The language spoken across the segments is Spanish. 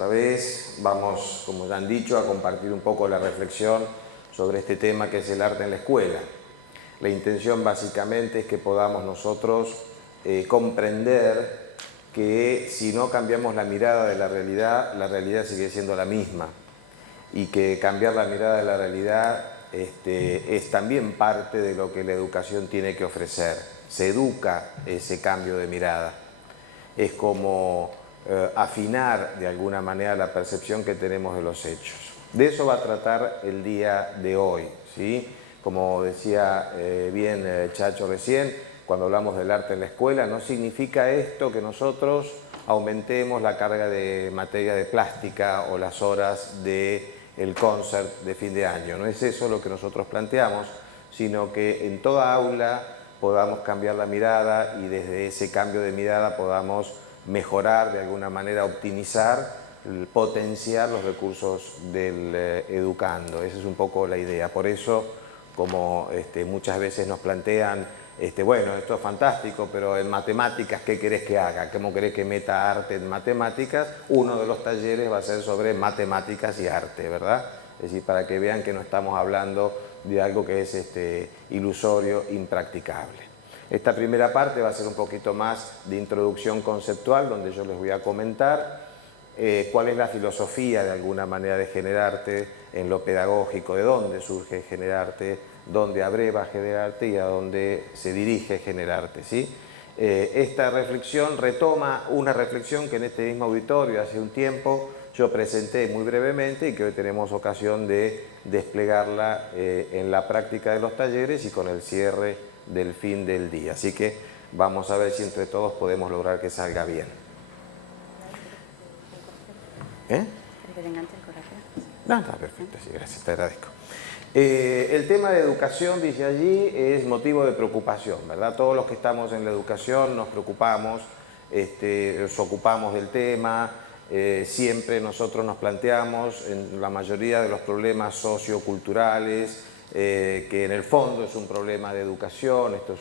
otra vez. Vamos, como ya han dicho, a compartir un poco la reflexión sobre este tema que es el arte en la escuela. La intención básicamente es que podamos nosotros comprender que si no cambiamos la mirada de la realidad sigue siendo la misma, y que cambiar la mirada de la realidad es también parte de lo que la educación tiene que ofrecer. Se educa ese cambio de mirada. Es como afinar de alguna manera la percepción que tenemos de los hechos. De eso va a tratar el día de hoy, ¿sí? Como decía bien Chacho recién, cuando hablamos del arte en la escuela, no significa esto que nosotros aumentemos la carga de materia de plástica o las horas del concert de fin de año. No es eso lo que nosotros planteamos, sino que en toda aula podamos cambiar la mirada y desde ese cambio de mirada podamos mejorar, de alguna manera optimizar, potenciar los recursos del educando. Esa es un poco la idea. Por eso, como muchas veces nos plantean, bueno, esto es fantástico, pero en matemáticas, ¿qué querés que haga? ¿Cómo querés que meta arte en matemáticas? Uno de los talleres va a ser sobre matemáticas y arte, ¿verdad? Es decir, para que vean que no estamos hablando de algo que es ilusorio, impracticable. Esta primera parte va a ser un poquito más de introducción conceptual, donde yo les voy a comentar cuál es la filosofía de alguna manera de Generarte en lo pedagógico, de dónde surge Generarte, dónde abreva Generarte y a dónde se dirige Generarte, ¿sí? Esta reflexión retoma una reflexión que en este mismo auditorio hace un tiempo yo presenté muy brevemente y que hoy tenemos ocasión de desplegarla en la práctica de los talleres y con el cierre del fin del día. Así que vamos a ver si entre todos podemos lograr que salga bien. No, está perfecto, sí, gracias, te agradezco. El tema de educación, dice allí, es motivo de preocupación, ¿verdad? Todos los que estamos en la educación nos preocupamos, nos ocupamos del tema, siempre nosotros nos planteamos en la mayoría de los problemas socioculturales, que en el fondo es un problema de educación, esto es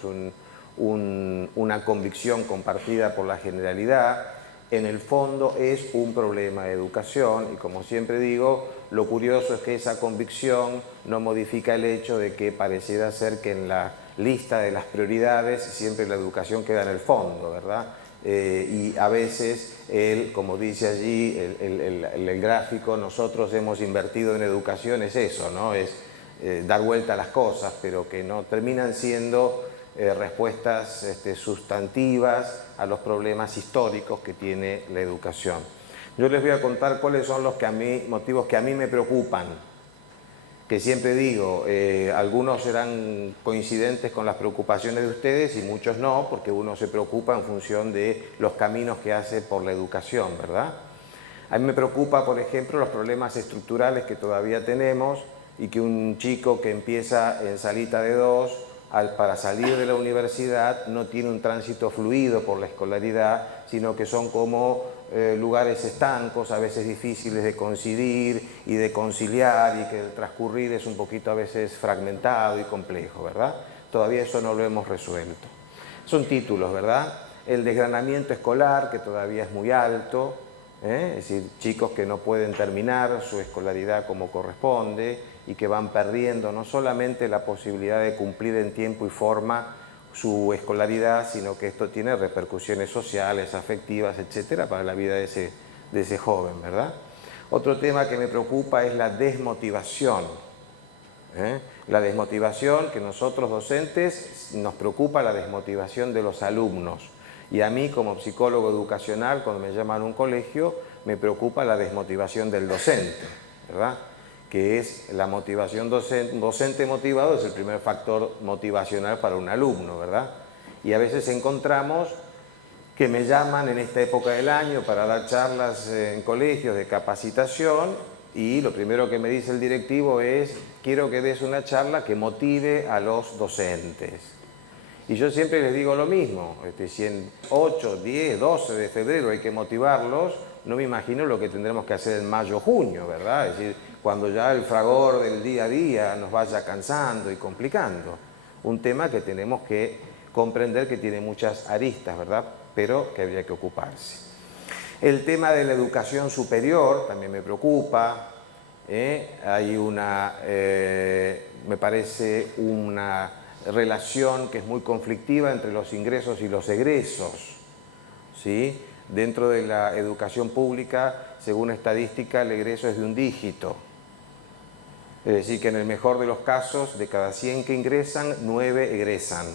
una convicción compartida por la generalidad. En el fondo es un problema de educación y, como siempre digo, lo curioso es que esa convicción no modifica el hecho de que pareciera ser que en la lista de las prioridades siempre la educación queda en el fondo, ¿verdad? Y a veces, como dice allí el gráfico, nosotros hemos invertido en educación, es eso, ¿no? Es dar vuelta a las cosas, pero que no terminan siendo respuestas sustantivas a los problemas históricos que tiene la educación. Yo les voy a contar cuáles son los motivos que a mí me preocupan, que siempre digo, algunos serán coincidentes con las preocupaciones de ustedes y muchos no, porque uno se preocupa en función de los caminos que hace por la educación, ¿verdad? A mí me preocupa, por ejemplo, los problemas estructurales que todavía tenemos y que un chico que empieza en salita de 2, para salir de la universidad no tiene un tránsito fluido por la escolaridad, sino que son como lugares estancos, a veces difíciles de coincidir y de conciliar, y que el transcurrir es un poquito a veces fragmentado y complejo, ¿verdad? Todavía eso no lo hemos resuelto. Son títulos, ¿verdad? El desgranamiento escolar, que todavía es muy alto, es decir, chicos que no pueden terminar su escolaridad como corresponde y que van perdiendo no solamente la posibilidad de cumplir en tiempo y forma su escolaridad, sino que esto tiene repercusiones sociales, afectivas, etcétera, para la vida de ese joven, ¿verdad? Otro tema que me preocupa es la desmotivación. La desmotivación que nosotros docentes nos preocupa, la desmotivación de los alumnos. Y a mí, como psicólogo educacional, cuando me llaman a un colegio, me preocupa la desmotivación del docente, ¿verdad? Que es la motivación docente. Un docente motivado es el primer factor motivacional para un alumno, ¿verdad? Y a veces encontramos que me llaman en esta época del año para dar charlas en colegios de capacitación y lo primero que me dice el directivo es: quiero que des una charla que motive a los docentes. Y yo siempre les digo lo mismo, si en 8, 10, 12 de febrero hay que motivarlos, no me imagino lo que tendremos que hacer en mayo, junio, ¿verdad? Es decir, cuando ya el fragor del día a día nos vaya cansando y complicando. Un tema que tenemos que comprender que tiene muchas aristas, ¿verdad? Pero que habría que ocuparse. El tema de la educación superior también me preocupa. Hay me parece una relación que es muy conflictiva entre los ingresos y los egresos, ¿sí? Dentro de la educación pública, según estadística, el egreso es de un dígito. Es decir, que en el mejor de los casos, de cada 100 que ingresan, 9 egresan,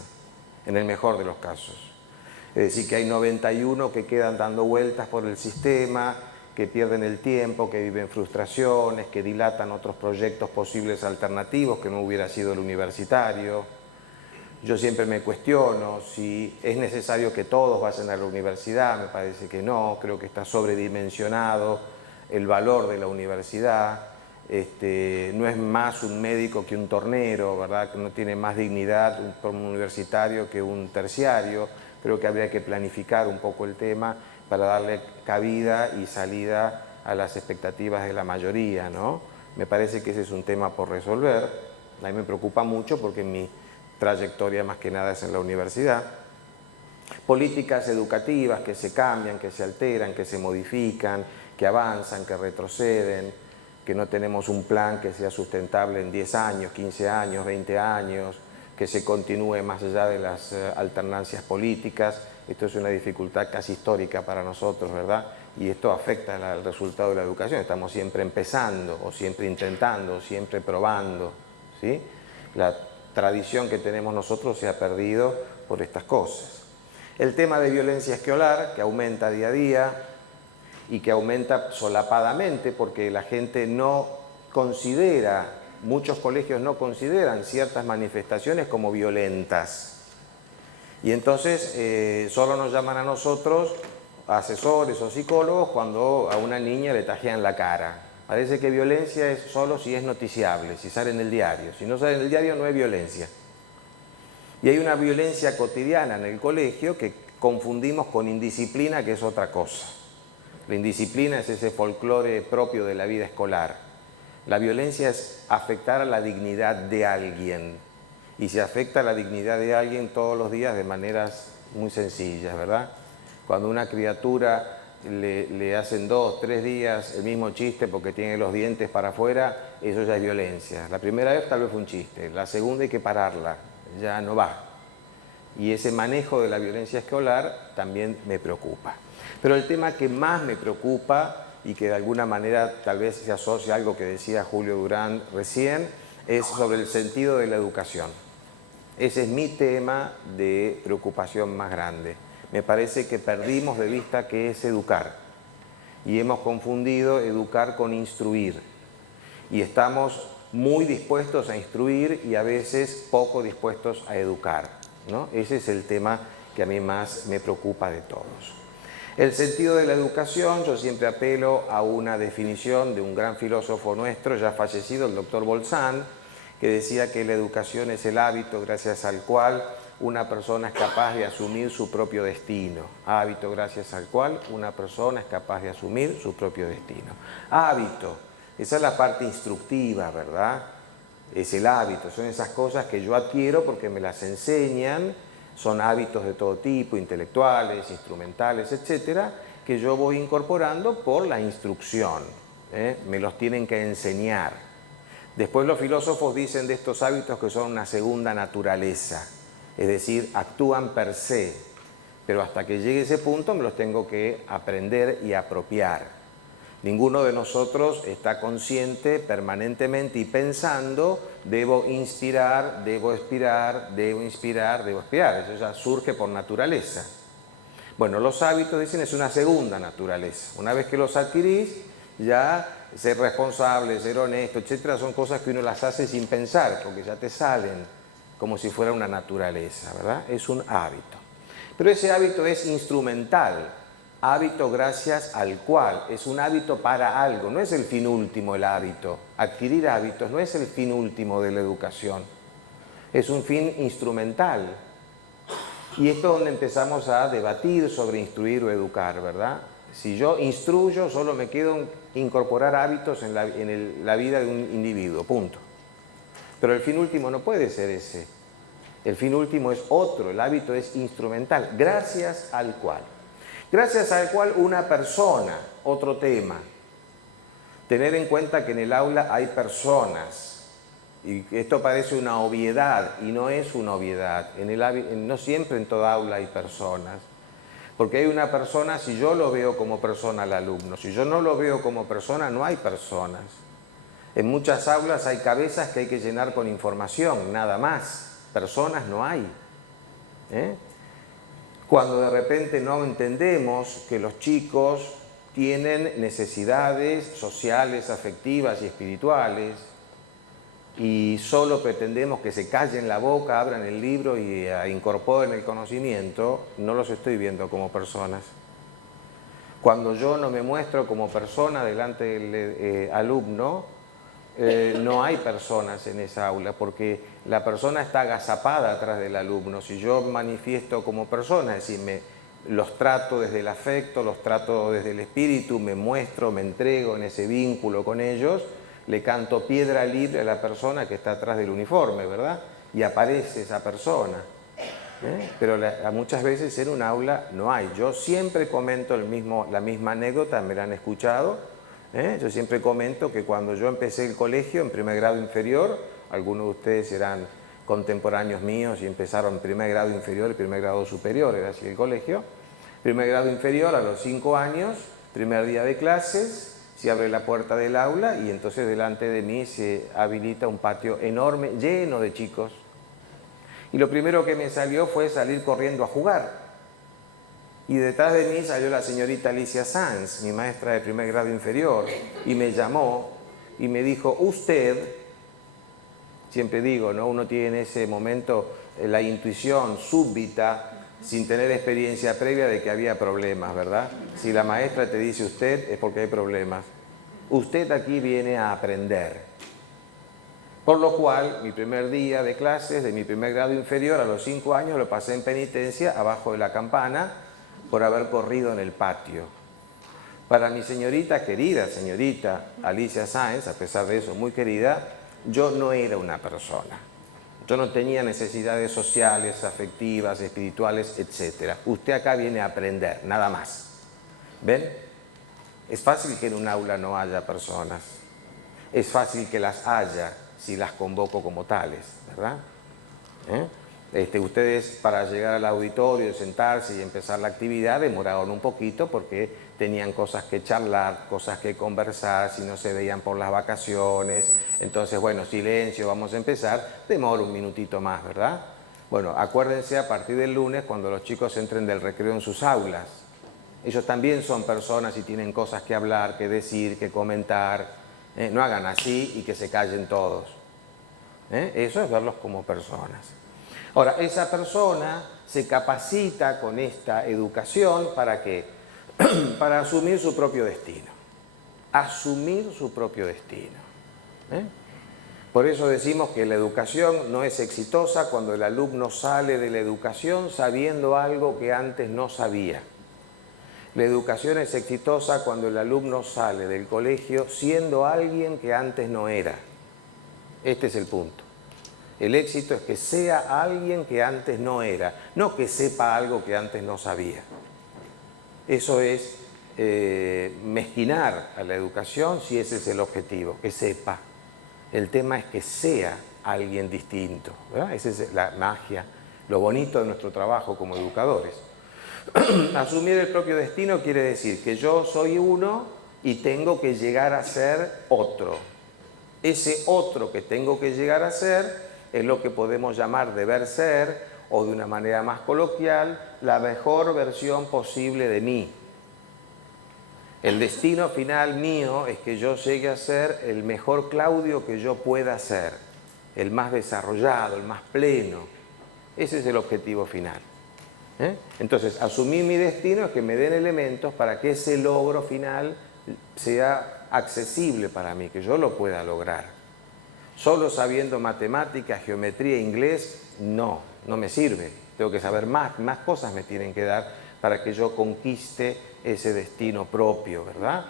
en el mejor de los casos. Es decir, que hay 91 que quedan dando vueltas por el sistema, que pierden el tiempo, que viven frustraciones, que dilatan otros proyectos posibles alternativos que no hubiera sido el universitario. Yo siempre me cuestiono si es necesario que todos vayan a la universidad, me parece que no, creo que está sobredimensionado el valor de la universidad. No es más un médico que un tornero, ¿verdad? Que no tiene más dignidad un universitario que un terciario. Creo que habría que planificar un poco el tema para darle cabida y salida a las expectativas de la mayoría, ¿no? Me parece que ese es un tema por resolver. A mí me preocupa mucho porque mi trayectoria más que nada es en la universidad. Políticas educativas que se cambian, que se alteran, que se modifican, que avanzan, que retroceden, que no tenemos un plan que sea sustentable en 10 años, 15 años, 20 años, que se continúe más allá de las alternancias políticas. Esto es una dificultad casi histórica para nosotros, ¿verdad? Y esto afecta al resultado de la educación. Estamos siempre empezando, o siempre intentando, o siempre probando, ¿sí? La tradición que tenemos nosotros se ha perdido por estas cosas. El tema de violencia escolar, que aumenta día a día y que aumenta solapadamente porque la gente no considera, muchos colegios no consideran ciertas manifestaciones como violentas. Y entonces solo nos llaman a nosotros, asesores o psicólogos, cuando a una niña le tajean la cara. Parece que violencia es solo si es noticiable, si sale en el diario. Si no sale en el diario no es violencia. Y hay una violencia cotidiana en el colegio que confundimos con indisciplina, que es otra cosa. La indisciplina es ese folclore propio de la vida escolar. La violencia es afectar a la dignidad de alguien. Y se afecta a la dignidad de alguien todos los días de maneras muy sencillas, ¿verdad? Cuando a una criatura le hacen 2, 3 días el mismo chiste porque tiene los dientes para afuera, eso ya es violencia. La primera vez tal vez fue un chiste, la segunda hay que pararla, ya no va. Y ese manejo de la violencia escolar también me preocupa. Pero el tema que más me preocupa y que de alguna manera tal vez se asocia a algo que decía Julio Durán recién, es sobre el sentido de la educación. Ese es mi tema de preocupación más grande. Me parece que perdimos de vista qué es educar y hemos confundido educar con instruir. Y estamos muy dispuestos a instruir y a veces poco dispuestos a educar, ¿no? Ese es el tema que a mí más me preocupa de todos. El sentido de la educación, yo siempre apelo a una definición de un gran filósofo nuestro, ya fallecido, el doctor Bolzán, que decía que la educación es el hábito gracias al cual una persona es capaz de asumir su propio destino. Hábito gracias al cual una persona es capaz de asumir su propio destino. Hábito, esa es la parte instructiva, ¿verdad? Es el hábito, son esas cosas que yo adquiero porque me las enseñan, son hábitos de todo tipo, intelectuales, instrumentales, etcétera, que yo voy incorporando por la instrucción, me los tienen que enseñar. Después los filósofos dicen de estos hábitos que son una segunda naturaleza, es decir, actúan per se, pero hasta que llegue ese punto me los tengo que aprender y apropiar. Ninguno de nosotros está consciente permanentemente y pensando, debo inspirar, debo expirar, debo inspirar, debo expirar. Eso ya surge por naturaleza. Bueno, los hábitos, dicen, es una segunda naturaleza. Una vez que los adquirís, ya ser responsable, ser honesto, etcétera, son cosas que uno las hace sin pensar, porque ya te salen como si fuera una naturaleza, ¿verdad? Es un hábito. Pero ese hábito es instrumental, hábito gracias al cual, es un hábito para algo, no es el fin último el hábito. Adquirir hábitos no es el fin último de la educación, es un fin instrumental. Y esto es donde empezamos a debatir sobre instruir o educar, ¿verdad? Si yo instruyo, solo me quedo en incorporar hábitos en la vida de un individuo, punto. Pero el fin último no puede ser ese. El fin último es otro, el hábito es instrumental, gracias al cual. gracias al cual una persona, otro tema, tener en cuenta que en el aula hay personas, y esto parece una obviedad, y no es una obviedad, no siempre en toda aula hay personas, porque hay una persona, si yo lo veo como persona al alumno, si yo no lo veo como persona, no hay personas. En muchas aulas hay cabezas que hay que llenar con información, nada más, personas no hay. Cuando de repente no entendemos que los chicos tienen necesidades sociales, afectivas y espirituales, y solo pretendemos que se callen la boca, abran el libro y incorporen el conocimiento, no los estoy viendo como personas. Cuando yo no me muestro como persona delante del alumno, no hay personas en esa aula, porque la persona está agazapada atrás del alumno. Si yo manifiesto como persona, es decir, los trato desde el afecto, los trato desde el espíritu, me muestro, me entrego en ese vínculo con ellos, le canto piedra libre a la persona que está atrás del uniforme, ¿verdad? Y aparece esa persona. Pero muchas veces en un aula no hay. Yo siempre comento la misma anécdota, me la han escuchado. Yo siempre comento que cuando yo empecé el colegio en primer grado inferior, algunos de ustedes eran contemporáneos míos y empezaron primer grado inferior y primer grado superior, era así el colegio. Primer grado inferior a los 5 años, primer día de clases, se abre la puerta del aula y entonces delante de mí se habilita un patio enorme, lleno de chicos. Y lo primero que me salió fue salir corriendo a jugar. Y detrás de mí salió la señorita Alicia Sanz, mi maestra de primer grado inferior, y me llamó y me dijo, usted, siempre digo, ¿no? Uno tiene en ese momento la intuición súbita, sin tener experiencia previa de que había problemas, ¿verdad? Si la maestra te dice usted, es porque hay problemas. Usted aquí viene a aprender. Por lo cual, mi primer día de clases de mi primer grado inferior a los 5 años lo pasé en penitencia abajo de la campana por haber corrido en el patio. Para mi señorita querida, señorita Alicia Sáenz, a pesar de eso muy querida, yo no era una persona. Yo no tenía necesidades sociales, afectivas, espirituales, etc. Usted acá viene a aprender, nada más. ¿Ven? Es fácil que en un aula no haya personas. Es fácil que las haya si las convoco como tales, ¿verdad? Ustedes para llegar al auditorio, sentarse y empezar la actividad demoraron un poquito porque tenían cosas que charlar, cosas que conversar, si no se veían por las vacaciones. Entonces, bueno, silencio, vamos a empezar, demora un minutito más, ¿verdad? Bueno, acuérdense a partir del lunes cuando los chicos entren del recreo en sus aulas. Ellos también son personas y tienen cosas que hablar, que decir, que comentar. No hagan así y que se callen todos. Eso es verlos como personas. Ahora, esa persona se capacita con esta educación ¿para qué? Para asumir su propio destino. Asumir su propio destino. Por eso decimos que la educación no es exitosa cuando el alumno sale de la educación sabiendo algo que antes no sabía. La educación es exitosa cuando el alumno sale del colegio siendo alguien que antes no era. Este es el punto. El éxito es que sea alguien que antes no era, no que sepa algo que antes no sabía. Eso es mezquinar a la educación si ese es el objetivo, que sepa. El tema es que sea alguien distinto, ¿verdad? Esa es la magia, lo bonito de nuestro trabajo como educadores. Asumir el propio destino quiere decir que yo soy uno y tengo que llegar a ser otro. Ese otro que tengo que llegar a ser es lo que podemos llamar deber ser, o de una manera más coloquial, la mejor versión posible de mí. El destino final mío es que yo llegue a ser el mejor Claudio que yo pueda ser, el más desarrollado, el más pleno. Ese es el objetivo final. Entonces, asumir mi destino es que me den elementos para que ese logro final sea accesible para mí, que yo lo pueda lograr. Solo sabiendo matemáticas, geometría, inglés, no me sirve. Tengo que saber más cosas me tienen que dar para que yo conquiste ese destino propio, ¿verdad?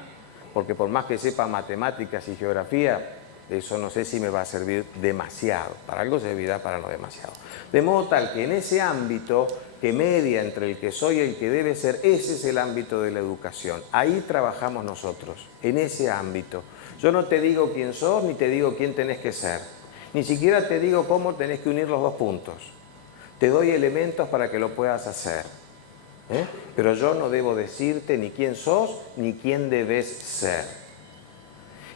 Porque por más que sepa matemáticas y geografía, eso no sé si me va a servir demasiado, para algo servirá, para no demasiado. De modo tal que en ese ámbito que media entre el que soy y el que debe ser, ese es el ámbito de la educación. Ahí trabajamos nosotros, en ese ámbito. Yo no te digo quién sos, ni te digo quién tenés que ser. Ni siquiera te digo cómo tenés que unir los dos puntos. Te doy elementos para que lo puedas hacer. Pero yo no debo decirte ni quién sos, ni quién debes ser.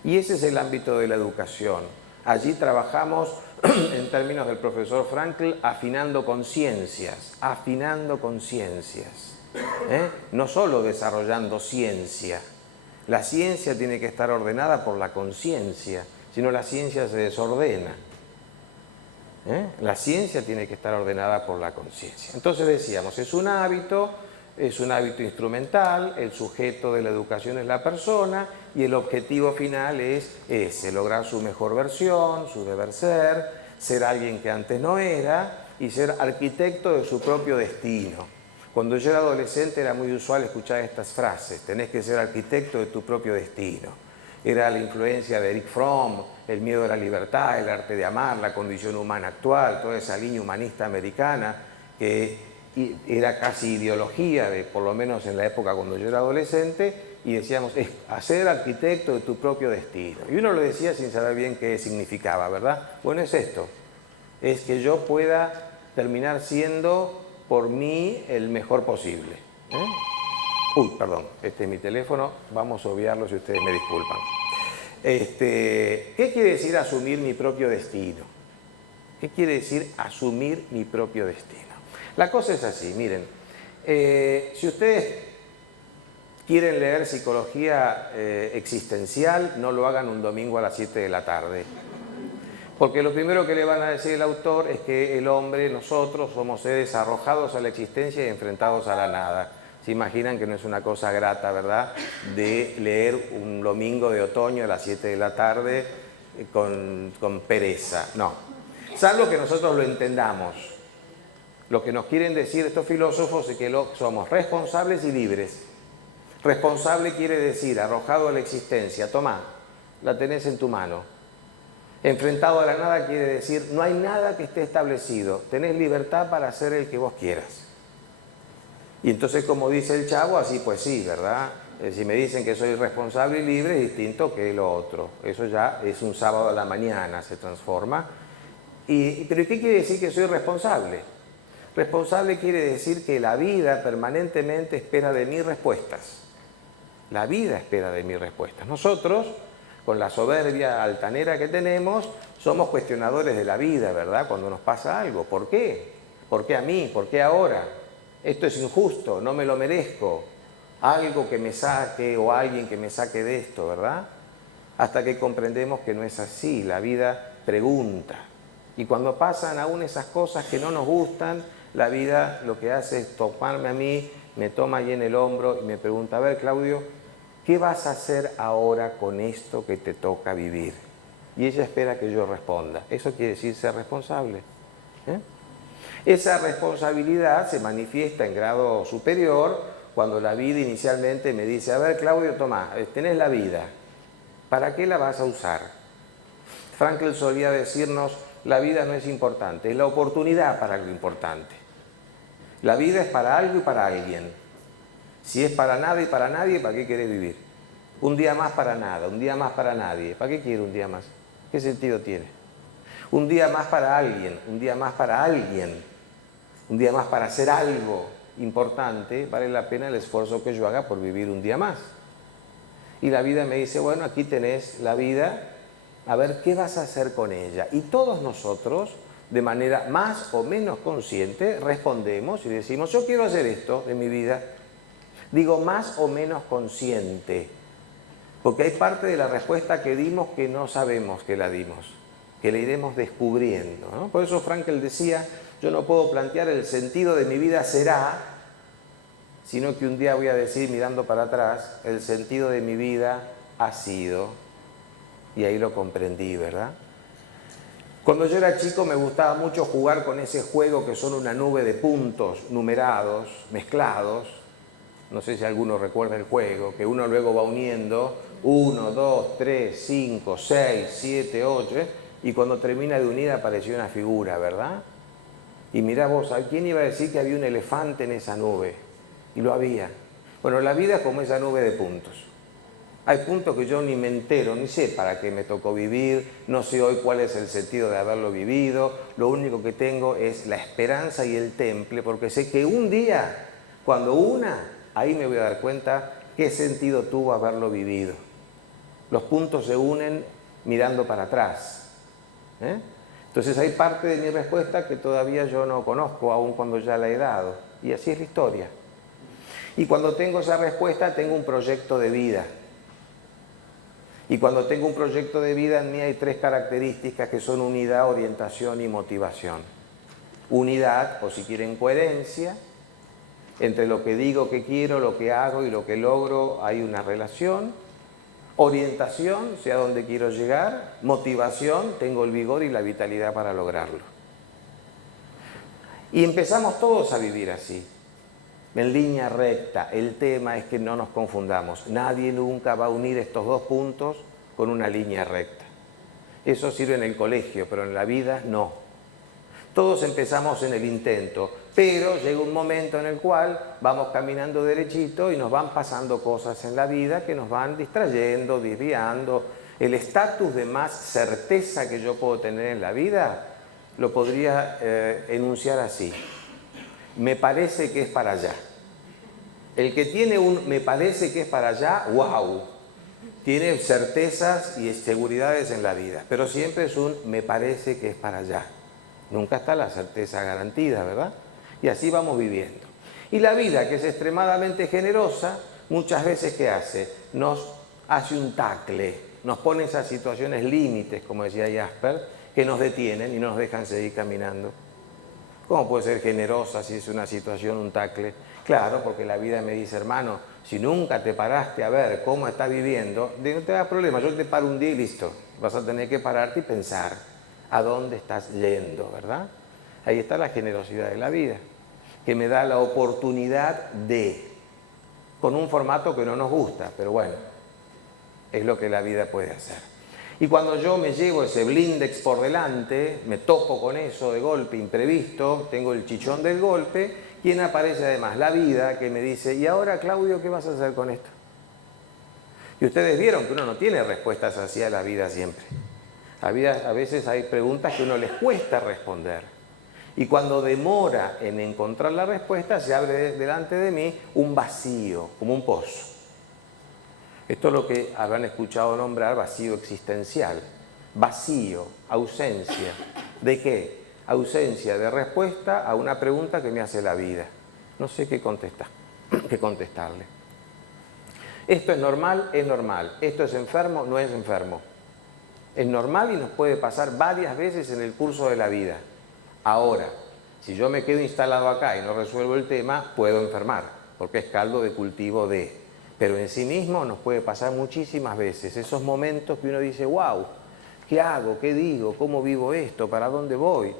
Y ese es el ámbito de la educación. Allí trabajamos, en términos del profesor Frankl, afinando conciencias, no solo desarrollando ciencia. La ciencia tiene que estar ordenada por la conciencia, si no la ciencia se desordena. La ciencia tiene que estar ordenada por la conciencia. Entonces decíamos, es un hábito instrumental, el sujeto de la educación es la persona y el objetivo final es ese, lograr su mejor versión, su deber ser alguien que antes no era y ser arquitecto de su propio destino. Cuando yo era adolescente era muy usual escuchar estas frases, tenés que ser arquitecto de tu propio destino. Era la influencia de Erich Fromm, el miedo a la libertad, el arte de amar, la condición humana actual, toda esa línea humanista americana que era casi ideología, por lo menos en la época cuando yo era adolescente, y decíamos, es hacer arquitecto de tu propio destino. Y uno lo decía sin saber bien qué significaba, ¿verdad? Bueno, es esto, es que yo pueda terminar siendo por mí el mejor posible. Uy, perdón, este es mi teléfono, vamos a obviarlo si ustedes me disculpan. ¿Qué quiere decir asumir mi propio destino? ¿Qué quiere decir asumir mi propio destino? La cosa es así, miren, si ustedes quieren leer psicología existencial, no lo hagan un domingo a las 7 de la tarde. Porque lo primero que le van a decir el autor es que el hombre, nosotros, somos seres arrojados a la existencia y enfrentados a la nada. Se imaginan que no es una cosa grata, ¿verdad?, de leer un domingo de otoño a las 7 de la tarde con pereza. No, salvo que nosotros lo entendamos. Lo que nos quieren decir estos filósofos es que somos responsables y libres. Responsable quiere decir arrojado a la existencia, tomá, la tenés en tu mano. Enfrentado a la nada quiere decir no hay nada que esté establecido, tenés libertad para hacer el que vos quieras. Y entonces, como dice el Chavo, así pues sí, ¿verdad? Si me dicen que soy responsable y libre es distinto que lo otro. Eso ya es un sábado a la mañana, se transforma. ¿Pero qué quiere decir que soy responsable? Responsable quiere decir que la vida permanentemente espera de mí respuestas. La vida espera de mí respuestas. Nosotros, con la soberbia altanera que tenemos, somos cuestionadores de la vida, ¿verdad? Cuando nos pasa algo. ¿Por qué? ¿Por qué a mí? ¿Por qué ahora? Esto es injusto, no me lo merezco. Algo que me saque o alguien que me saque de esto, ¿verdad? Hasta que comprendemos que no es así. La vida pregunta. Y cuando pasan aún esas cosas que no nos gustan, la vida lo que hace es tomarme a mí, me toma ahí en el hombro y me pregunta, a ver, Claudio, ¿qué vas a hacer ahora con esto que te toca vivir? Y ella espera que yo responda. Eso quiere decir ser responsable. Esa responsabilidad se manifiesta en grado superior cuando la vida inicialmente me dice, a ver, Claudio, tomá, tenés la vida, ¿para qué la vas a usar? Frankl solía decirnos, la vida no es importante, es la oportunidad para algo importante. La vida es para algo y para alguien. Si es para nada y para nadie, ¿para qué querés vivir? Un día más para nada, un día más para nadie. ¿Para qué quiere un día más? ¿Qué sentido tiene? Un día más para alguien, un día más para alguien, un día más para hacer algo importante, vale la pena el esfuerzo que yo haga por vivir un día más. Y la vida me dice, bueno, aquí tenés la vida, a ver qué vas a hacer con ella. Y todos nosotros, de manera más o menos consciente, respondemos y decimos, yo quiero hacer esto en mi vida. Digo más o menos consciente, porque hay parte de la respuesta que dimos que no sabemos que la dimos, que la iremos descubriendo, ¿no? Por eso Frankl decía, yo no puedo plantear el sentido de mi vida será, sino que un día voy a decir, mirando para atrás, el sentido de mi vida ha sido, y ahí lo comprendí, ¿verdad? Cuando yo era chico me gustaba mucho jugar con ese juego que son una nube de puntos numerados, mezclados. No sé si alguno recuerda el juego, que uno luego va uniendo 1, 2, 3, 5, 6, 7, 8, y cuando termina de unir apareció una figura, ¿verdad? Y mirá vos, ¿a quién iba a decir que había un elefante en esa nube? Y lo había. Bueno, la vida es como esa nube de puntos. Hay puntos que yo ni me entero, ni sé para qué me tocó vivir, no sé hoy cuál es el sentido de haberlo vivido, lo único que tengo es la esperanza y el temple, porque sé que un día, cuando ahí me voy a dar cuenta qué sentido tuvo haberlo vivido. Los puntos se unen mirando para atrás. Entonces hay parte de mi respuesta que todavía yo no conozco, aun cuando ya la he dado, y así es la historia. Y cuando tengo esa respuesta, tengo un proyecto de vida. Y cuando tengo un proyecto de vida, en mí hay 3 características que son unidad, orientación y motivación. Unidad, o si quieren coherencia, entre lo que digo que quiero, lo que hago y lo que logro hay una relación. Orientación, sé a dónde quiero llegar. Motivación, tengo el vigor y la vitalidad para lograrlo. Y empezamos todos a vivir así, en línea recta. El tema es que no nos confundamos. Nadie nunca va a unir estos 2 puntos con una línea recta. Eso sirve en el colegio, pero en la vida no. Todos empezamos en el intento, pero llega un momento en el cual vamos caminando derechito y nos van pasando cosas en la vida que nos van distrayendo, desviando. El estatus de más certeza que yo puedo tener en la vida lo podría enunciar así: me parece que es para allá. El que tiene un me parece que es para allá, wow, tiene certezas y seguridades en la vida, pero siempre es un me parece que es para allá. Nunca está la certeza garantida, ¿verdad? Y así vamos viviendo. Y la vida, que es extremadamente generosa, muchas veces ¿qué hace? Nos hace un tacle, nos pone esas situaciones límites, como decía Jasper, que nos detienen y no nos dejan seguir caminando. ¿Cómo puede ser generosa si es una situación, un tacle? Claro, porque la vida me dice, hermano, si nunca te paraste a ver cómo estás viviendo, no te da problema, yo te paro un día y listo. Vas a tener que pararte y pensar a dónde estás yendo, ¿verdad? Ahí está la generosidad de la vida, que me da la oportunidad de, con un formato que no nos gusta, pero bueno, es lo que la vida puede hacer. Y cuando yo me llevo ese blindex por delante, me topo con eso de golpe, imprevisto, tengo el chichón del golpe, ¿quién aparece además? La vida, que me dice, ¿y ahora, Claudio, qué vas a hacer con esto? Y ustedes vieron que uno no tiene respuestas así a la vida siempre. A veces hay preguntas que a uno les cuesta responder. Y cuando demora en encontrar la respuesta, se abre delante de mí un vacío, como un pozo. Esto es lo que habrán escuchado nombrar vacío existencial. Vacío, ausencia. ¿De qué? Ausencia de respuesta a una pregunta que me hace la vida. No sé qué contestarle. ¿Esto es normal? Es normal. ¿Esto es enfermo? No es enfermo. Es normal y nos puede pasar varias veces en el curso de la vida. Ahora, si yo me quedo instalado acá y no resuelvo el tema, puedo enfermar, porque es caldo de cultivo de. Pero en sí mismo nos puede pasar muchísimas veces. Esos momentos que uno dice, wow, ¿qué hago? ¿Qué digo? ¿Cómo vivo esto? ¿Para dónde voy?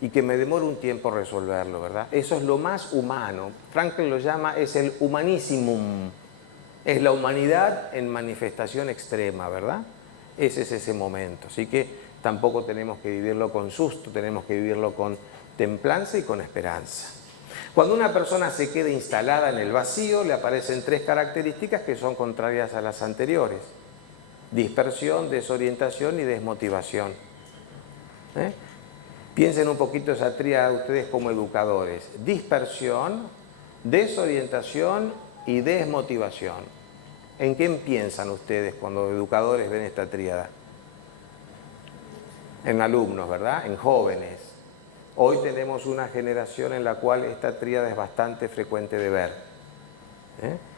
Y que me demora un tiempo resolverlo, ¿verdad? Eso es lo más humano. Frankl lo llama, es el humanissimum. Es la humanidad en manifestación extrema, ¿verdad? Ese es ese momento. Así que tampoco tenemos que vivirlo con susto, tenemos que vivirlo con templanza y con esperanza. Cuando una persona se queda instalada en el vacío, le aparecen 3 características que son contrarias a las anteriores: dispersión, desorientación y desmotivación. Piensen un poquito esa tríada ustedes como educadores: dispersión, desorientación y desmotivación. ¿En quién piensan ustedes cuando educadores ven esta tríada? En alumnos, ¿verdad? En jóvenes. Hoy tenemos una generación en la cual esta tríada es bastante frecuente de ver.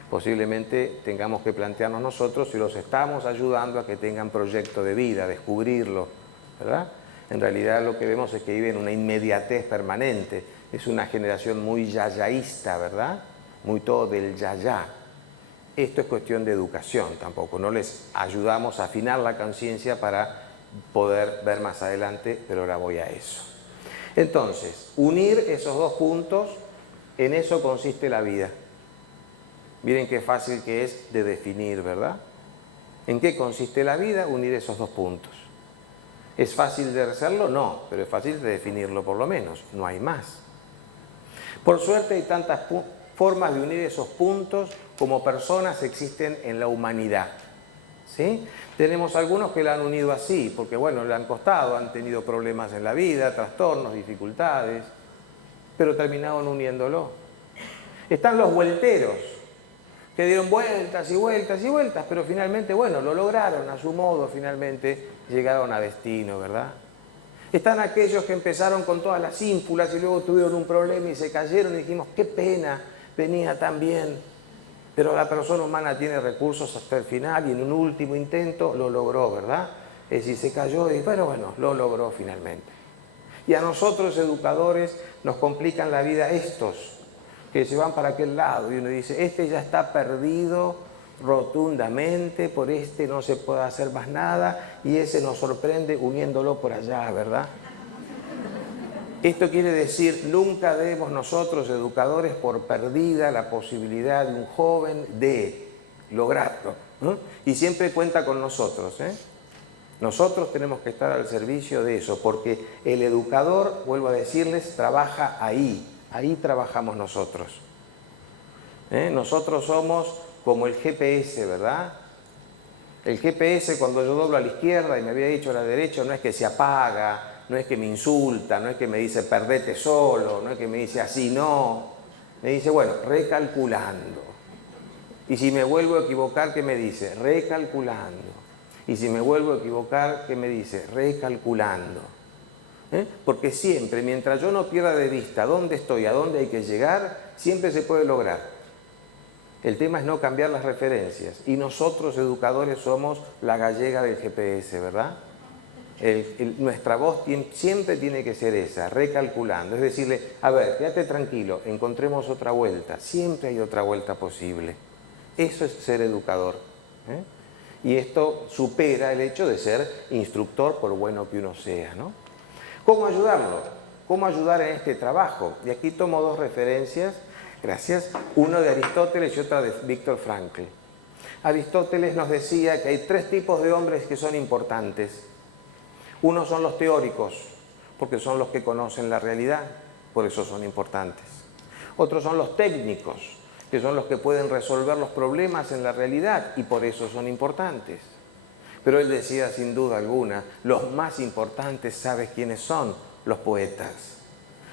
Posiblemente tengamos que plantearnos nosotros si los estamos ayudando a que tengan proyecto de vida, a descubrirlo, ¿verdad? En realidad lo que vemos es que viven una inmediatez permanente. Es una generación muy yayaísta, ¿verdad? Muy todo del yayá. Esto es cuestión de educación tampoco. No les ayudamos a afinar la conciencia para poder ver más adelante, pero ahora voy a eso. Entonces, unir esos 2 puntos, en eso consiste la vida. Miren qué fácil que es de definir, ¿verdad? ¿En qué consiste la vida? Unir esos dos puntos. ¿Es fácil de hacerlo? No, pero es fácil de definirlo por lo menos, no hay más. Por suerte hay tantas formas de unir esos puntos como personas existen en la humanidad. ¿Sí? Tenemos algunos que la han unido así, porque bueno, le han costado, han tenido problemas en la vida, trastornos, dificultades, pero terminaron uniéndolo. Están los vuelteros, que dieron vueltas y vueltas y vueltas, pero finalmente, bueno, lo lograron a su modo, finalmente llegaron a destino, ¿verdad? Están aquellos que empezaron con todas las ínfulas y luego tuvieron un problema y se cayeron y dijimos, qué pena, venía tan bien. Pero la persona humana tiene recursos hasta el final y en un último intento lo logró, ¿verdad? Es decir, se cayó y bueno, lo logró finalmente. Y a nosotros, educadores, nos complican la vida estos, que se van para aquel lado y uno dice, este ya está perdido rotundamente, por este no se puede hacer más nada y ese nos sorprende uniéndolo por allá, ¿verdad? Esto quiere decir, nunca demos nosotros, educadores, por perdida la posibilidad de un joven de lograrlo, ¿no? Y siempre cuenta con nosotros, ¿eh? Nosotros tenemos que estar al servicio de eso, porque el educador, vuelvo a decirles, trabaja ahí trabajamos nosotros. Nosotros somos como el GPS, ¿verdad? El GPS cuando yo doblo a la izquierda y me había dicho a la derecha, no es que se apaga, no es que me insulta, no es que me dice perdete solo, no es que me dice así no. Me dice, bueno, recalculando. Y si me vuelvo a equivocar, ¿qué me dice? Recalculando. Y si me vuelvo a equivocar, ¿qué me dice? Recalculando. Porque siempre, mientras yo no pierda de vista dónde estoy, a dónde hay que llegar, siempre se puede lograr. El tema es no cambiar las referencias. Y nosotros, educadores, somos la gallega del GPS, ¿verdad? Nuestra voz siempre tiene que ser esa, recalculando. Es decirle, a ver, quédate tranquilo, encontremos otra vuelta. Siempre hay otra vuelta posible. Eso es ser educador. Y esto supera el hecho de ser instructor, por bueno que uno sea, ¿no? ¿Cómo ayudarlo? ¿Cómo ayudar en este trabajo? Y aquí tomo dos referencias, gracias, una de Aristóteles y otra de Víctor Frankl. Aristóteles nos decía que hay tres tipos de hombres que son importantes. Uno son los teóricos, porque son los que conocen la realidad, por eso son importantes. Otros son los técnicos, que son los que pueden resolver los problemas en la realidad y por eso son importantes. Pero él decía, sin duda alguna, los más importantes, ¿sabes quiénes son? Los poetas,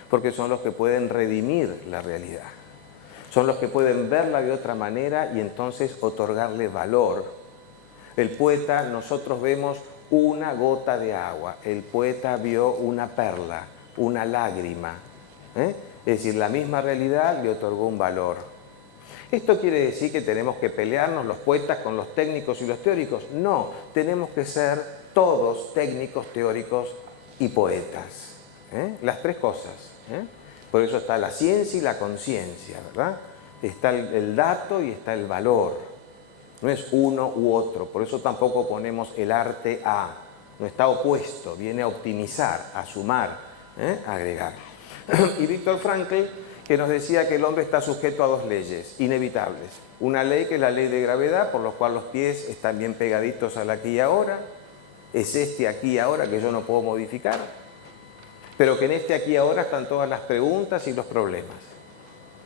porque son los que pueden redimir la realidad. Son los que pueden verla de otra manera y entonces otorgarle valor. El poeta, nosotros vemos una gota de agua, el poeta vio una perla, una lágrima. Es decir, la misma realidad le otorgó un valor. ¿Esto quiere decir que tenemos que pelearnos los poetas con los técnicos y los teóricos? No, tenemos que ser todos técnicos, teóricos y poetas. Las tres cosas. Por eso está la ciencia y la conciencia, ¿verdad? Está el dato y está el valor. No es uno u otro, por eso tampoco ponemos el arte a. No está opuesto, viene a optimizar, a sumar, a agregar. Y Víctor Frankl, que nos decía que el hombre está sujeto a dos leyes inevitables. Una ley que es la ley de gravedad, por la cual los pies están bien pegaditos al aquí y ahora. Es este aquí y ahora que yo no puedo modificar. Pero que en este aquí y ahora están todas las preguntas y los problemas.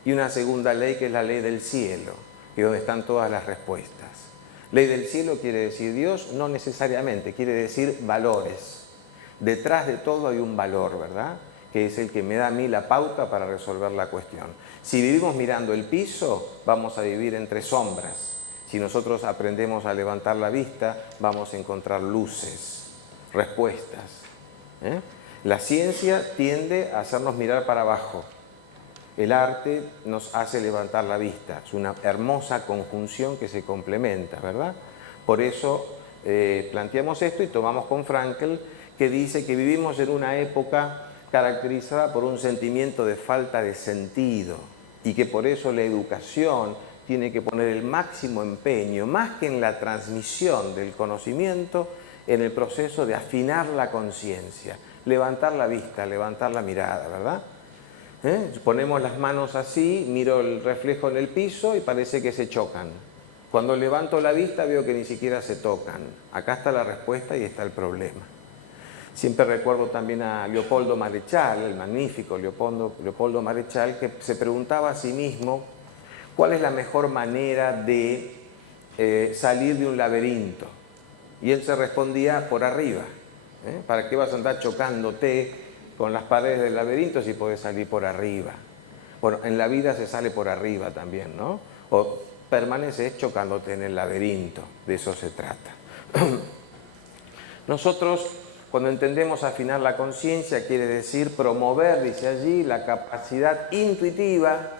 Y una segunda ley que es la ley del cielo, que es donde están todas las respuestas. Ley del cielo quiere decir Dios, no necesariamente, quiere decir valores. Detrás de todo hay un valor, ¿verdad? Que es el que me da a mí la pauta para resolver la cuestión. Si vivimos mirando el piso, vamos a vivir entre sombras. Si nosotros aprendemos a levantar la vista, vamos a encontrar luces, respuestas. La ciencia tiende a hacernos mirar para abajo. El arte nos hace levantar la vista. Es una hermosa conjunción que se complementa, ¿verdad? Por eso planteamos esto y tomamos con Frankl, que dice que vivimos en una época caracterizada por un sentimiento de falta de sentido y que por eso la educación tiene que poner el máximo empeño, más que en la transmisión del conocimiento, en el proceso de afinar la conciencia, levantar la vista, levantar la mirada, ¿verdad? Ponemos las manos así, miro el reflejo en el piso y parece que se chocan. Cuando levanto la vista veo que ni siquiera se tocan. Acá está la respuesta y está el problema. Siempre recuerdo también a Leopoldo Marechal, el magnífico Leopoldo Marechal, que se preguntaba a sí mismo cuál es la mejor manera de salir de un laberinto. Y él se respondía por arriba. ¿Para qué vas a andar chocándote con las paredes del laberinto si podés salir por arriba? Bueno, en la vida se sale por arriba también, ¿no? O permaneces chocándote en el laberinto, de eso se trata. Nosotros, cuando entendemos afinar la conciencia, quiere decir promover, dice allí, la capacidad intuitiva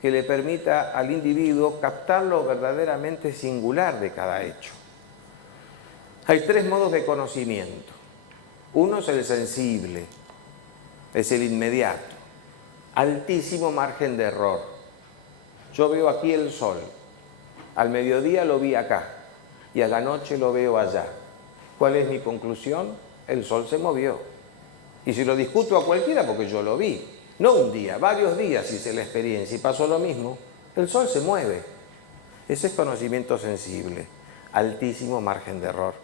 que le permita al individuo captar lo verdaderamente singular de cada hecho. Hay tres modos de conocimiento. Uno es el sensible, es el inmediato, altísimo margen de error. Yo veo aquí el sol, al mediodía lo vi acá y a la noche lo veo allá. ¿Cuál es mi conclusión? El sol se movió. Y si lo discuto a cualquiera, porque yo lo vi, no un día, varios días hice la experiencia y pasó lo mismo, el sol se mueve. Ese es conocimiento sensible, altísimo margen de error.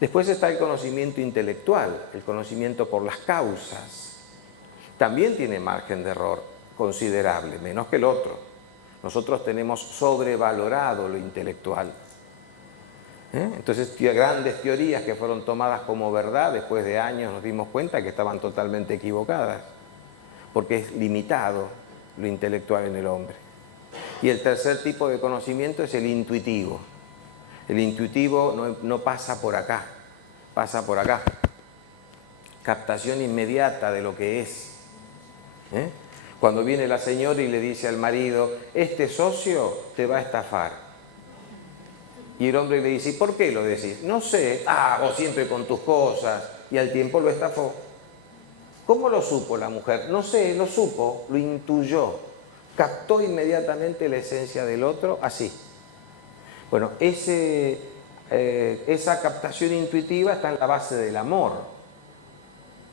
Después está el conocimiento intelectual, el conocimiento por las causas. También tiene margen de error considerable, menos que el otro. Nosotros tenemos sobrevalorado lo intelectual. Entonces, grandes teorías que fueron tomadas como verdad, después de años nos dimos cuenta que estaban totalmente equivocadas, porque es limitado lo intelectual en el hombre. Y el tercer tipo de conocimiento es el intuitivo. El intuitivo no pasa por acá, pasa por acá. Captación inmediata de lo que es. Cuando viene la señora y le dice al marido, este socio te va a estafar. Y el hombre le dice, ¿y por qué lo decís? No sé, vos siempre con tus cosas. Y al tiempo lo estafó. ¿Cómo lo supo la mujer? No sé, lo supo, lo intuyó. Captó inmediatamente la esencia del otro, así. Bueno, esa captación intuitiva está en la base del amor.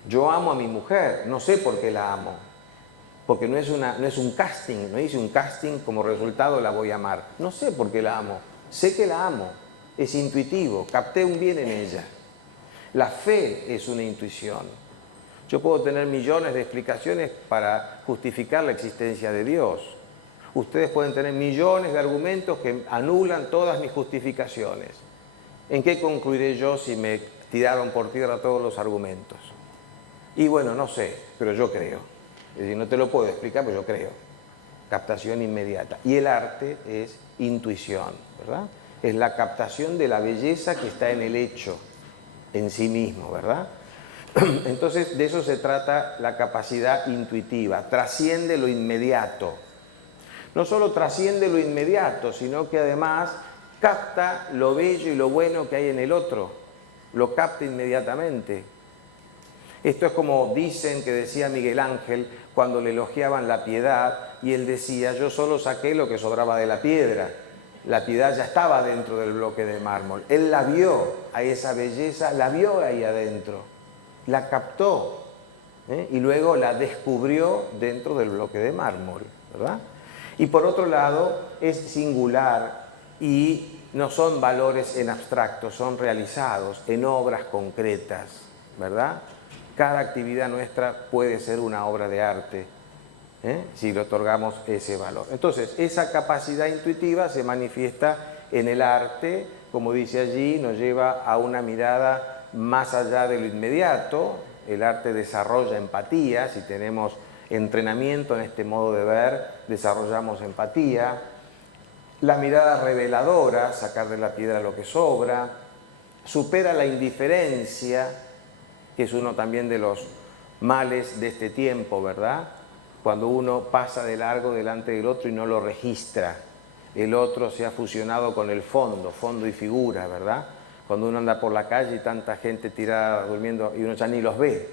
Yo amo a mi mujer, no sé por qué la amo. Porque no es un casting, no hice un casting, como resultado la voy a amar. No sé por qué la amo. Sé que la amo, es intuitivo, capté un bien en ella. La fe es una intuición. Yo puedo tener millones de explicaciones para justificar la existencia de Dios. Ustedes pueden tener millones de argumentos que anulan todas mis justificaciones. ¿En qué concluiré yo si me tiraron por tierra todos los argumentos? Y bueno, no sé, pero yo creo. Es decir, no te lo puedo explicar, pero yo creo. Captación inmediata. Y el arte es intuición, ¿verdad? Es la captación de la belleza que está en el hecho, en sí mismo, ¿verdad? Entonces, de eso se trata la capacidad intuitiva. Trasciende lo inmediato. No solo trasciende lo inmediato, sino que además capta lo bello y lo bueno que hay en el otro. Lo capta inmediatamente. Esto es como dicen que decía Miguel Ángel cuando le elogiaban la piedad y él decía, yo solo saqué lo que sobraba de la piedra. La piedad ya estaba dentro del bloque de mármol. Él la vio a esa belleza, la vio ahí adentro, la captó y luego la descubrió dentro del bloque de mármol, ¿verdad? Y por otro lado es singular y no son valores en abstracto, son realizados en obras concretas, ¿verdad? Cada actividad nuestra puede ser una obra de arte, si le otorgamos ese valor. Entonces, esa capacidad intuitiva se manifiesta en el arte, como dice allí, nos lleva a una mirada más allá de lo inmediato. El arte desarrolla empatía, si tenemos entrenamiento en este modo de ver, desarrollamos empatía. La mirada reveladora, sacar de la piedra lo que sobra, supera la indiferencia, que es uno también de los males de este tiempo, ¿verdad? Cuando uno pasa de largo delante del otro y no lo registra. El otro se ha fusionado con el fondo y figura, ¿verdad? Cuando uno anda por la calle y tanta gente tirada durmiendo y uno ya ni los ve.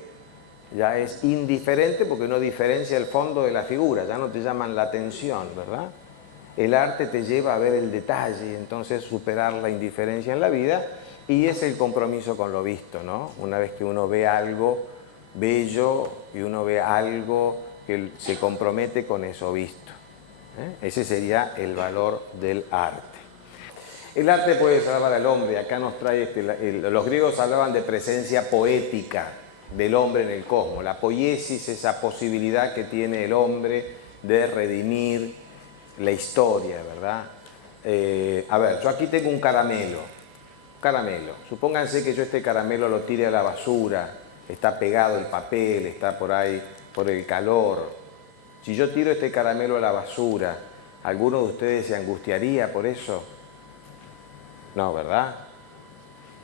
Ya es indiferente porque no diferencia el fondo de la figura, ya no te llaman la atención, ¿verdad? El arte te lleva a ver el detalle y entonces superar la indiferencia en la vida, y es el compromiso con lo visto, ¿no? Una vez que uno ve algo bello y uno ve algo que se compromete con eso visto. Ese sería el valor del arte. El arte puede salvar al hombre. Acá nos trae, los griegos hablaban de presencia poética del hombre en el cosmos. La poiesis, esa posibilidad que tiene el hombre de redimir la historia, ¿verdad? A ver, yo aquí tengo un caramelo. Supónganse que yo este caramelo lo tire a la basura, está pegado el papel, está por ahí por el calor. Si yo tiro este caramelo a la basura, ¿alguno de ustedes se angustiaría por eso? No, ¿verdad?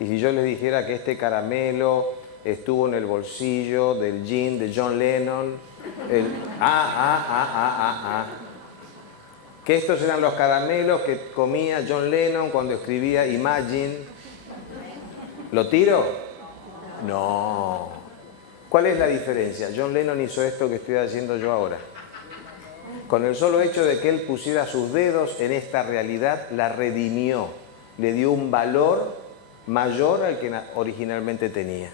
Y si yo les dijera que este caramelo estuvo en el bolsillo del jean de John Lennon, que estos eran los caramelos que comía John Lennon cuando escribía Imagine, ¿lo tiro? No. ¿Cuál es la diferencia? John Lennon hizo esto que estoy haciendo yo ahora. Con el solo hecho de que él pusiera sus dedos en esta realidad, la redimió, le dio un valor mayor al que originalmente tenía.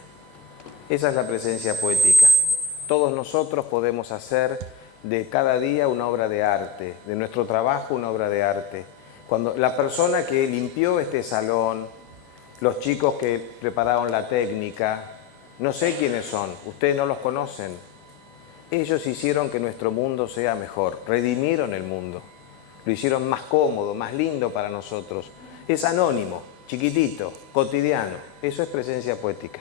Esa es la presencia poética. Todos nosotros podemos hacer de cada día una obra de arte, de nuestro trabajo una obra de arte. Cuando la persona que limpió este salón, los chicos que prepararon la técnica, no sé quiénes son, ustedes no los conocen. Ellos hicieron que nuestro mundo sea mejor, redimieron el mundo, lo hicieron más cómodo, más lindo para nosotros. Es anónimo, chiquitito, cotidiano, eso es presencia poética.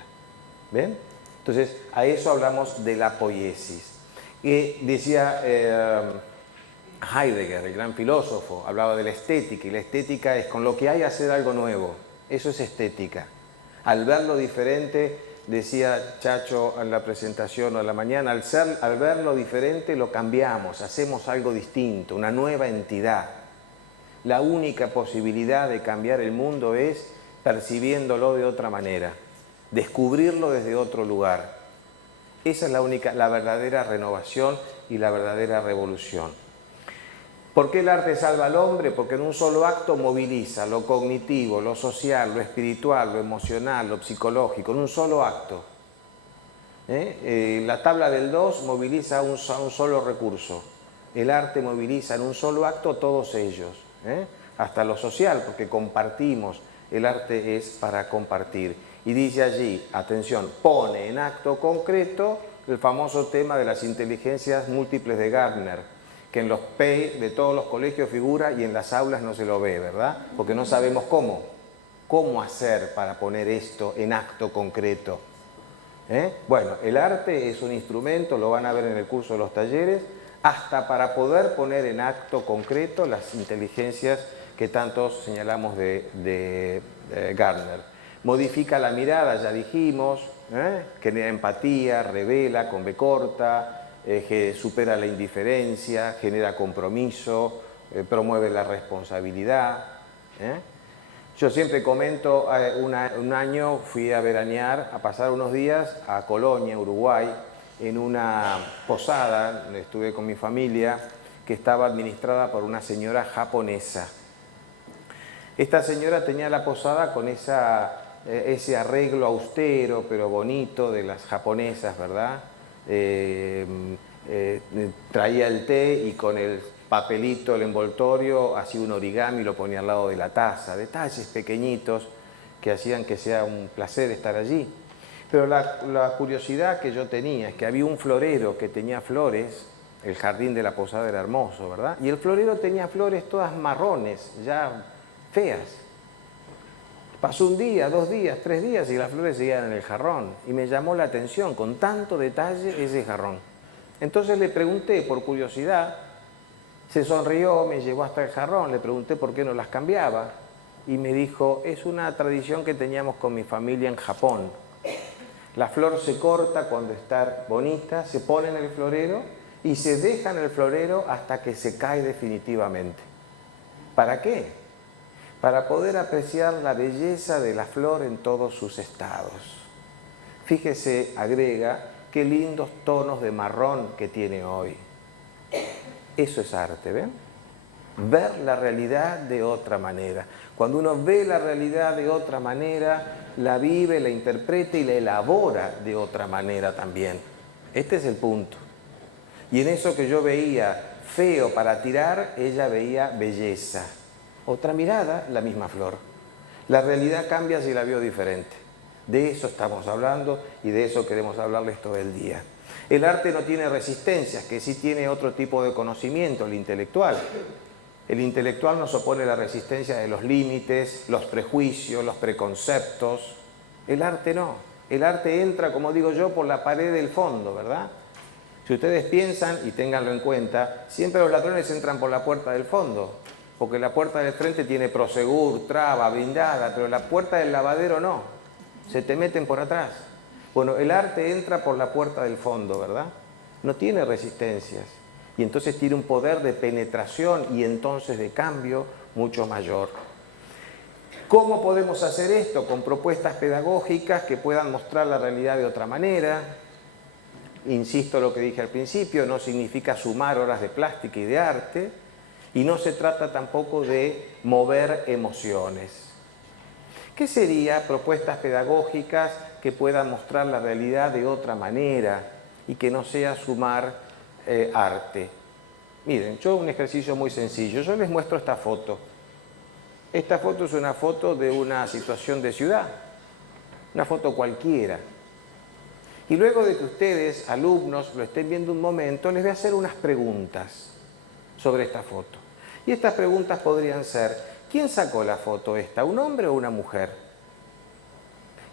¿Ven? Entonces, a eso hablamos de la poiesis. Y decía Heidegger, el gran filósofo, hablaba de la estética, y la estética es con lo que hay hacer algo nuevo. Eso es estética. Al ver lo diferente, decía Chacho en la presentación o en la mañana, al ver lo diferente lo cambiamos, hacemos algo distinto, una nueva entidad. La única posibilidad de cambiar el mundo es percibiéndolo de otra manera, descubrirlo desde otro lugar. Esa es la verdadera renovación y la verdadera revolución. ¿Por qué el arte salva al hombre? Porque en un solo acto moviliza lo cognitivo, lo social, lo espiritual, lo emocional, lo psicológico, en un solo acto. La tabla del 2 moviliza un solo recurso. El arte moviliza en un solo acto todos ellos, hasta lo social, porque compartimos. El arte es para compartir. Y dice allí, atención, pone en acto concreto el famoso tema de las inteligencias múltiples de Gardner, que en los PEI de todos los colegios figura y en las aulas no se lo ve, ¿verdad? Porque no sabemos cómo hacer para poner esto en acto concreto. Bueno, el arte es un instrumento, lo van a ver en el curso de los talleres, hasta para poder poner en acto concreto las inteligencias que tantos señalamos de Gardner. Modifica la mirada, ya dijimos, genera empatía, revela con B corta, supera la indiferencia, genera compromiso, promueve la responsabilidad. Yo siempre comento, un año fui a veranear, a pasar unos días a Colonia, Uruguay, en una posada, estuve con mi familia, que estaba administrada por una señora japonesa. Esta señora tenía la posada con ese arreglo austero pero bonito de las japonesas, ¿verdad? Traía el té y con el papelito, el envoltorio, hacía un origami y lo ponía al lado de la taza. Detalles pequeñitos que hacían que sea un placer estar allí. Pero la curiosidad que yo tenía es que había un florero que tenía flores, el jardín de la posada era hermoso, ¿verdad? Y el florero tenía flores todas marrones, ya feas. Pasó un día, 2 días, 3 días y las flores seguían en el jarrón. Y me llamó la atención, con tanto detalle, ese jarrón. Entonces le pregunté, por curiosidad, se sonrió, me llevó hasta el jarrón, le pregunté por qué no las cambiaba. Y me dijo, es una tradición que teníamos con mi familia en Japón. La flor se corta cuando está bonita, se pone en el florero y se deja en el florero hasta que se cae definitivamente. ¿Para qué? Para poder apreciar la belleza de la flor en todos sus estados. Fíjese, agrega, qué lindos tonos de marrón que tiene hoy. Eso es arte, ¿ven? Ver la realidad de otra manera. Cuando uno ve la realidad de otra manera, la vive, la interpreta y la elabora de otra manera también. Este es el punto. Y en eso que yo veía feo para tirar, ella veía belleza. Otra mirada, la misma flor. La realidad cambia si la veo diferente. De eso estamos hablando y de eso queremos hablarles todo el día. El arte no tiene resistencias, que sí tiene otro tipo de conocimiento, el intelectual. El intelectual nos opone la resistencia de los límites, los prejuicios, los preconceptos. El arte no. El arte entra, como digo yo, por la pared del fondo, ¿verdad? Si ustedes piensan, y ténganlo en cuenta, siempre los ladrones entran por la puerta del fondo, porque la puerta del frente tiene prosegur, traba, blindada, pero la puerta del lavadero no. Se te meten por atrás. Bueno, el arte entra por la puerta del fondo, ¿verdad? No tiene resistencias. Y entonces tiene un poder de penetración y entonces de cambio mucho mayor. ¿Cómo podemos hacer esto? Con propuestas pedagógicas que puedan mostrar la realidad de otra manera. Insisto lo que dije al principio, no significa sumar horas de plástica y de arte, y no se trata tampoco de mover emociones. ¿Qué serían propuestas pedagógicas que puedan mostrar la realidad de otra manera y que no sea sumar arte? Miren, yo un ejercicio muy sencillo, yo les muestro esta foto. Esta foto es una foto de una situación de ciudad, una foto cualquiera. Y luego de que ustedes, alumnos, lo estén viendo un momento, les voy a hacer unas preguntas sobre esta foto. Y estas preguntas podrían ser, ¿quién sacó la foto esta? ¿Un hombre o una mujer?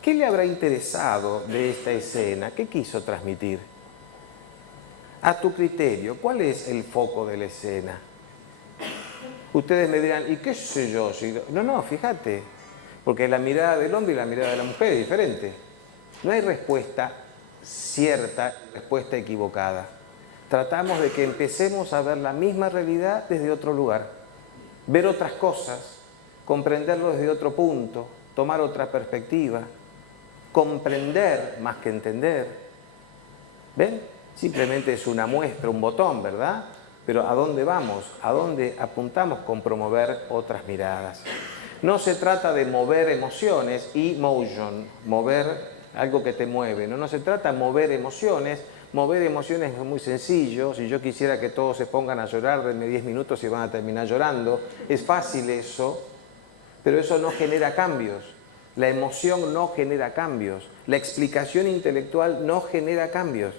¿Qué le habrá interesado de esta escena? ¿Qué quiso transmitir? A tu criterio, ¿cuál es el foco de la escena? Ustedes me dirán, ¿y qué sé yo? No, fíjate, porque la mirada del hombre y la mirada de la mujer es diferente. No hay respuesta cierta, respuesta equivocada. Tratamos de que empecemos a ver la misma realidad desde otro lugar, ver otras cosas, comprenderlo desde otro punto, tomar otra perspectiva, comprender más que entender. ¿Ven? Simplemente es una muestra, un botón, ¿verdad? Pero ¿a dónde vamos? ¿A dónde apuntamos con promover otras miradas? No se trata de mover emociones, emotion, mover algo que te mueve. No se trata de mover emociones. Mover emociones es muy sencillo. Si yo quisiera que todos se pongan a llorar, denme 10 minutos y van a terminar llorando. Es fácil eso, pero eso no genera cambios. La emoción no genera cambios. La explicación intelectual no genera cambios.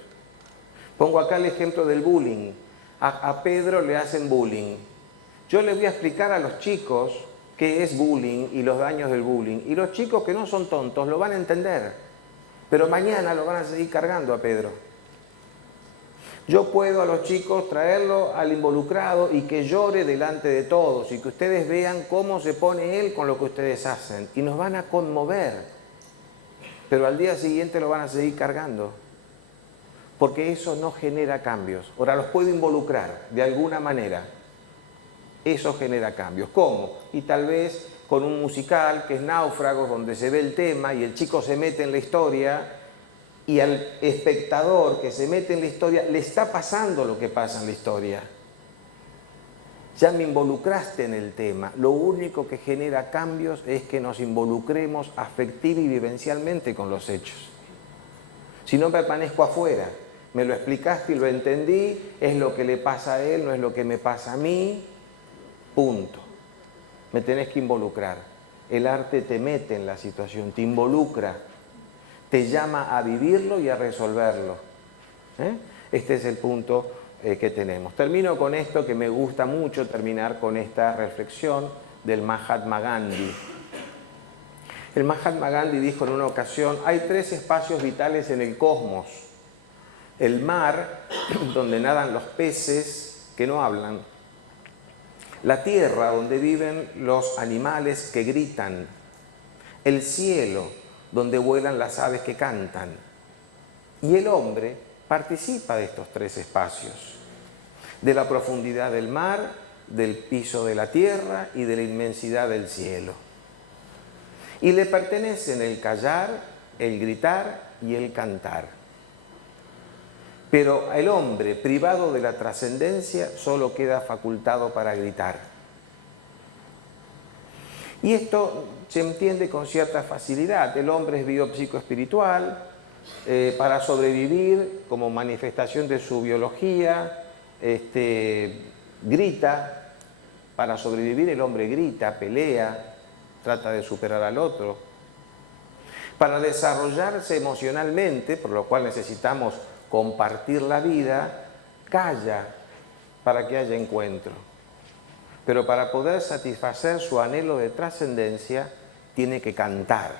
Pongo acá el ejemplo del bullying. A Pedro le hacen bullying. Yo le voy a explicar a los chicos qué es bullying y los daños del bullying. Y los chicos que no son tontos lo van a entender. Pero mañana lo van a seguir cargando a Pedro. Yo puedo a los chicos traerlo al involucrado y que llore delante de todos y que ustedes vean cómo se pone él con lo que ustedes hacen. Y nos van a conmover. Pero al día siguiente lo van a seguir cargando. Porque eso no genera cambios. Ahora los puedo involucrar de alguna manera. Eso genera cambios. ¿Cómo? Y tal vez con un musical que es Náufragos, donde se ve el tema y el chico se mete en la historia y al espectador que se mete en la historia le está pasando lo que pasa en la historia. Ya me involucraste en el tema. Lo único que genera cambios es que nos involucremos afectiva y vivencialmente con los hechos. Si no permanezco afuera, me lo explicaste y lo entendí, es lo que le pasa a él, no es lo que me pasa a mí, punto. Me tenés que involucrar. El arte te mete en la situación, te involucra, te llama a vivirlo y a resolverlo. Este es el punto que tenemos. Termino con esto, que me gusta mucho terminar con esta reflexión del Mahatma Gandhi. El Mahatma Gandhi dijo en una ocasión, hay 3 espacios vitales en el cosmos. El mar, donde nadan los peces que no hablan. La tierra, donde viven los animales que gritan. El cielo, donde vuelan las aves que cantan. Y el hombre participa de estos 3 espacios. De la profundidad del mar, del piso de la tierra y de la inmensidad del cielo. Y le pertenecen el callar, el gritar y el cantar. Pero el hombre privado de la trascendencia solo queda facultado para gritar. Y esto se entiende con cierta facilidad. El hombre es biopsicoespiritual, para sobrevivir como manifestación de su biología, grita. Para sobrevivir el hombre grita, pelea, trata de superar al otro. Para desarrollarse emocionalmente, por lo cual necesitamos compartir la vida, calla para que haya encuentro. Pero para poder satisfacer su anhelo de trascendencia, tiene que cantar,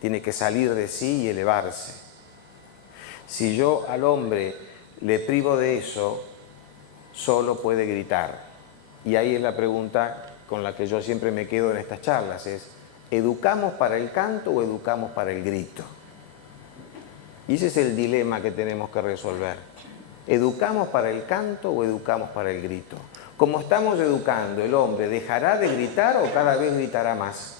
tiene que salir de sí y elevarse. Si yo al hombre le privo de eso, solo puede gritar. Y ahí es la pregunta con la que yo siempre me quedo en estas charlas, es: ¿educamos para el canto o educamos para el grito? Y ese es el dilema que tenemos que resolver. ¿Educamos para el canto o educamos para el grito? Como estamos educando, ¿el hombre dejará de gritar o cada vez gritará más?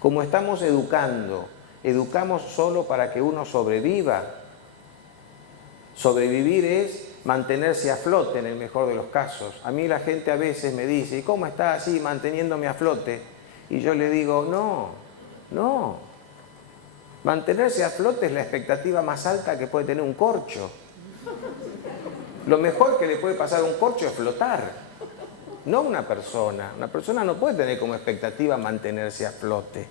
Como estamos educando, ¿educamos solo para que uno sobreviva? Sobrevivir es mantenerse a flote en el mejor de los casos. A mí la gente a veces me dice: ¿y cómo está así manteniéndome a flote? Y yo le digo: no. Mantenerse a flote es la expectativa más alta que puede tener un corcho. Lo mejor que le puede pasar a un corcho es flotar, no una persona. Una persona no puede tener como expectativa mantenerse a flote,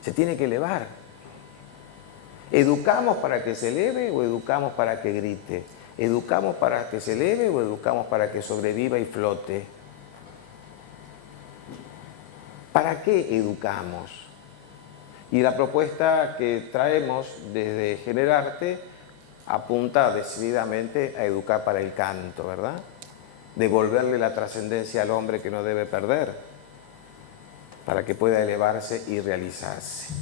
se tiene que elevar. ¿Educamos para que se eleve o educamos para que grite? ¿Educamos para que se eleve o educamos para que sobreviva y flote? ¿Para qué educamos? Y la propuesta que traemos desde Generarte apunta decididamente a educar para el canto, ¿verdad? Devolverle la trascendencia al hombre que no debe perder, para que pueda elevarse y realizarse.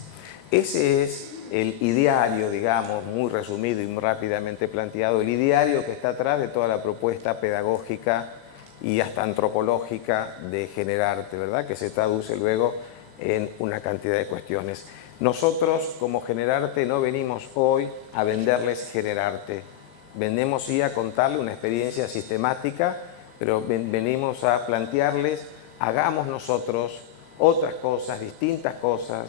Ese es el ideario, digamos, muy resumido y muy rápidamente planteado, el ideario que está atrás de toda la propuesta pedagógica y hasta antropológica de Generarte, ¿verdad? Que se traduce luego en una cantidad de cuestiones. Nosotros, como Generarte, no venimos hoy a venderles Generarte. Venimos sí a contarle una experiencia sistemática, pero venimos a plantearles: hagamos nosotros otras cosas, distintas cosas,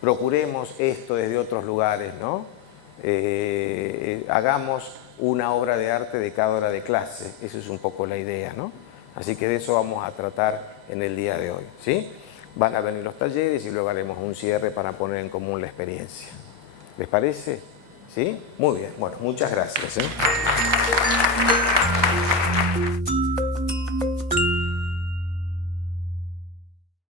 procuremos esto desde otros lugares, ¿no? Hagamos una obra de arte de cada hora de clase. Esa es un poco la idea, ¿no? Así que de eso vamos a tratar en el día de hoy, ¿sí? Van a venir los talleres y luego haremos un cierre para poner en común la experiencia. ¿Les parece? ¿Sí? Muy bien. Bueno, muchas gracias, ¿eh?